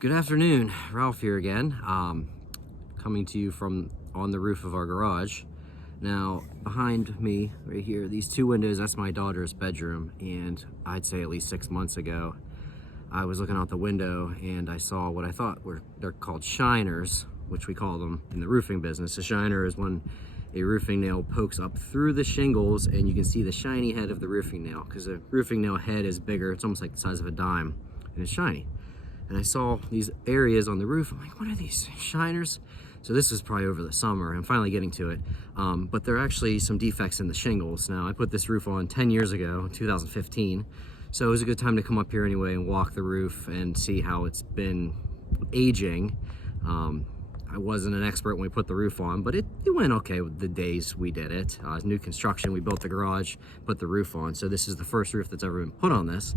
Good afternoon, Ralph here again, coming to you from on the roof of our garage. Now, behind me, right here, these two windows, that's my daughter's bedroom, and I'd say at least 6 months ago, I was looking out the window and I saw what I thought they're called shiners, which we call them in the roofing business. A shiner is when a roofing nail pokes up through the shingles and you can see the shiny head of the roofing nail, because a roofing nail head is bigger, it's almost like the size of a dime, and it's shiny. And I saw these areas on the roof. I'm like, what are these shiners? So this was probably over the summer. I'm finally getting to it. But there are actually some defects in the shingles. Now, I put this roof on 10 years ago, in 2015. So it was a good time to come up here anyway and walk the roof and see how it's been aging. I wasn't an expert when we put the roof on, but it went okay with the days we did it. New construction, we built the garage, put the roof on. So this is the first roof that's ever been put on this.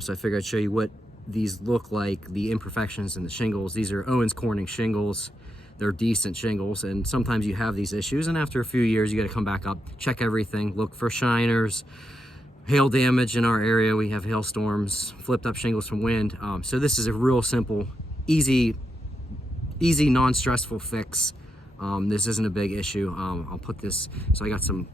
So I figured I'd show you what these look like, the imperfections in the shingles. These are Owens Corning shingles. They're decent shingles, and sometimes you have these issues, and after a few years you got to come back up, check everything, look for shiners, hail damage. In our area we have hailstorms, flipped up shingles from wind. So this is a real simple, easy non-stressful fix. This isn't a big issue. I'll put this, so I got some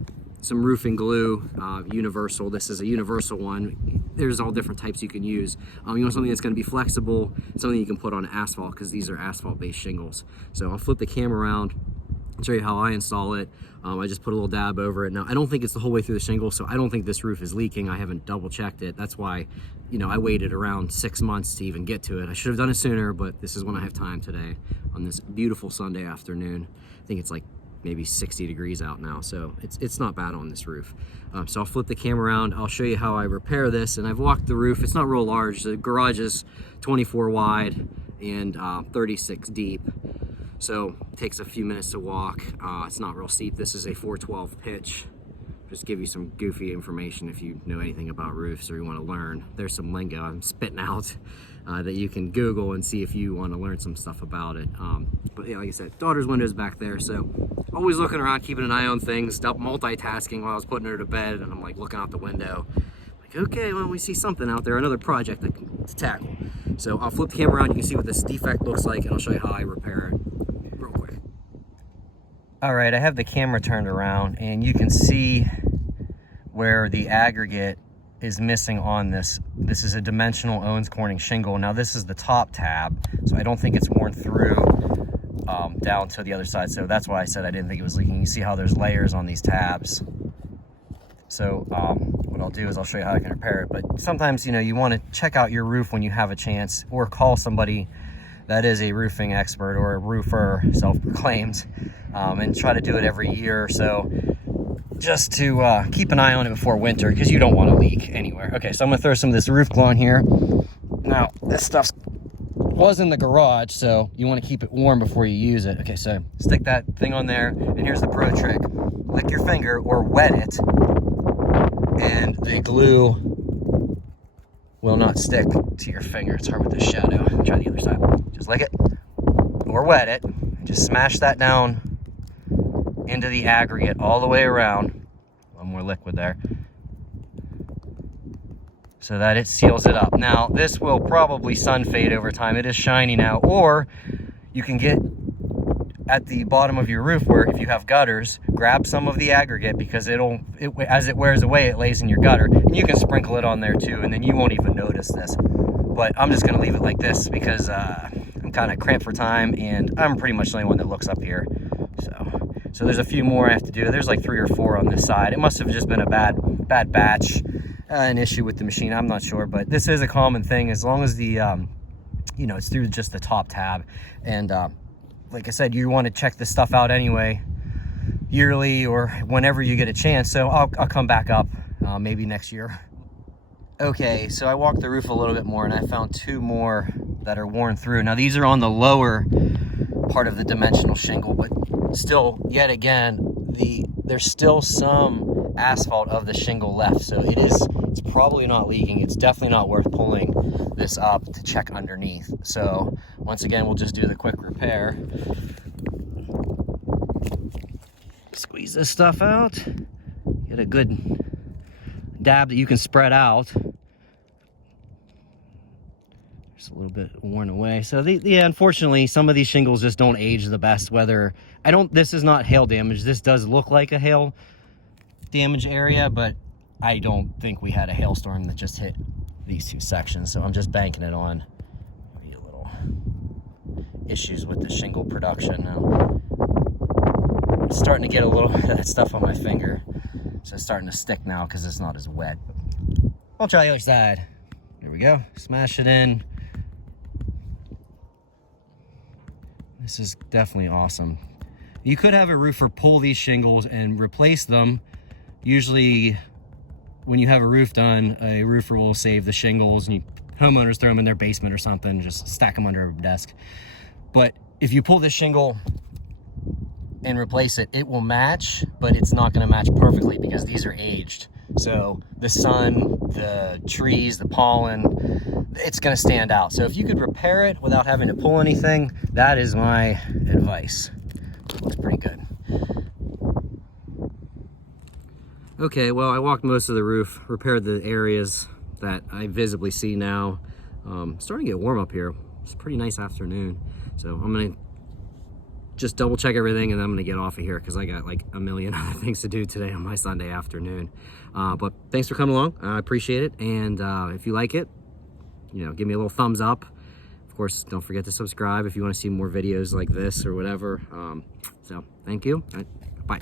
roofing glue, universal. This is a universal one. There's all different types you can use. You want something that's going to be flexible, something you can put on asphalt, because these are asphalt-based shingles. So I'll flip the camera around and show you how I install it. I just put a little dab over it. Now, I don't think it's the whole way through the shingle, so I don't think this roof is leaking. I haven't double-checked it. That's why, I waited around 6 months to even get to it. I should have done it sooner, but this is when I have time today on this beautiful Sunday afternoon. I think it's like maybe 60 degrees out now, so it's not bad on this roof. So I'll flip the camera around, I'll show you how I repair this, and I've walked the roof. It's not real large. The garage is 24 wide and 36 deep, so it takes a few minutes to walk. It's not real steep. This is a 412 pitch. Just give you some goofy information if you know anything about roofs or you want to learn. There's some lingo I'm spitting out that you can Google and see if you want to learn some stuff about it. But yeah, like I said, daughter's window's back there, so always looking around, keeping an eye on things, multitasking while I was putting her to bed, and I'm like looking out the window, like, okay, well, we see something out there, another project to tackle. So I'll flip the camera around, you can see what this defect looks like, and I'll show you how I repair it real quick. All right, I have the camera turned around, and you can see where the aggregate is missing on this. This is a dimensional Owens Corning shingle. Now this is the top tab, so I don't think it's worn through down to the other side. So that's why I said I didn't think it was leaking. You see how there's layers on these tabs. So what I'll do is I'll show you how I can repair it. But sometimes, you want to check out your roof when you have a chance, or call somebody that is a roofing expert or a roofer, self-proclaimed, and try to do it every year or so, just to keep an eye on it before winter, because you don't want to leak anywhere. Okay, so I'm gonna throw some of this roof glue on here. Now, this stuff was in the garage, so you want to keep it warm before you use it. Okay, so stick that thing on there, and here's the pro trick. Lick your finger or wet it, and the glue will not stick to your finger. It's hard with this shadow. Try the other side. Just lick it or wet it, and just smash that down into the aggregate all the way around. One more liquid there, so that it seals it up. Now, this will probably sun fade over time. It is shiny now, or you can get at the bottom of your roof, where if you have gutters, grab some of the aggregate, because as it wears away, it lays in your gutter, and you can sprinkle it on there too, and then you won't even notice this. But I'm just gonna leave it like this because I'm kind of cramped for time, and I'm pretty much the only one that looks up here. So there's a few more I have to do. There's like 3 or 4 on this side. It must have just been a bad batch, an issue with the machine. I'm not sure, but this is a common thing as long as the, it's through just the top tab. And like I said, you want to check this stuff out anyway, yearly or whenever you get a chance. So I'll come back up maybe next year. Okay, so I walked the roof a little bit more, and I found 2 more that are worn through. Now, these are on the lower part of the dimensional shingle, but still, yet again, there's still some asphalt of the shingle left, so it's probably not leaking. It's definitely not worth pulling this up to check underneath. So once again, we'll just do the quick repair. Squeeze this stuff out, get a good dab that you can spread out. Just a little bit worn away. So yeah, unfortunately, some of these shingles just don't age the best. Whether this is not hail damage. This does look like a hail damage area, but I don't think we had a hailstorm that just hit these two sections. So I'm just banking it on maybe a little issues with the shingle production now. I'm starting to get a little bit of that stuff on my finger, so it's starting to stick now because it's not as wet. I'll try the other side. There we go. Smash it in. This is definitely awesome. You could have a roofer pull these shingles and replace them. Usually when you have a roof done, a roofer will save the shingles, and homeowners throw them in their basement or something, just stack them under a desk. But if you pull this shingle and replace it, it will match, but it's not going to match perfectly because these are aged. So the sun, the trees, the pollen, it's going to stand out. So if you could repair it without having to pull anything, that is my advice. Looks pretty good. Okay, well, I walked most of the roof, repaired the areas that I visibly see now. Starting to get warm up here. It's a pretty nice afternoon. So I'm going to just double check everything, and then I'm gonna get off of here because I got like a million other things to do today on my Sunday afternoon. But thanks for coming along. I appreciate it. And if you like it, give me a little thumbs up. Of course, don't forget to subscribe if you want to see more videos like this or whatever. So thank you. Bye.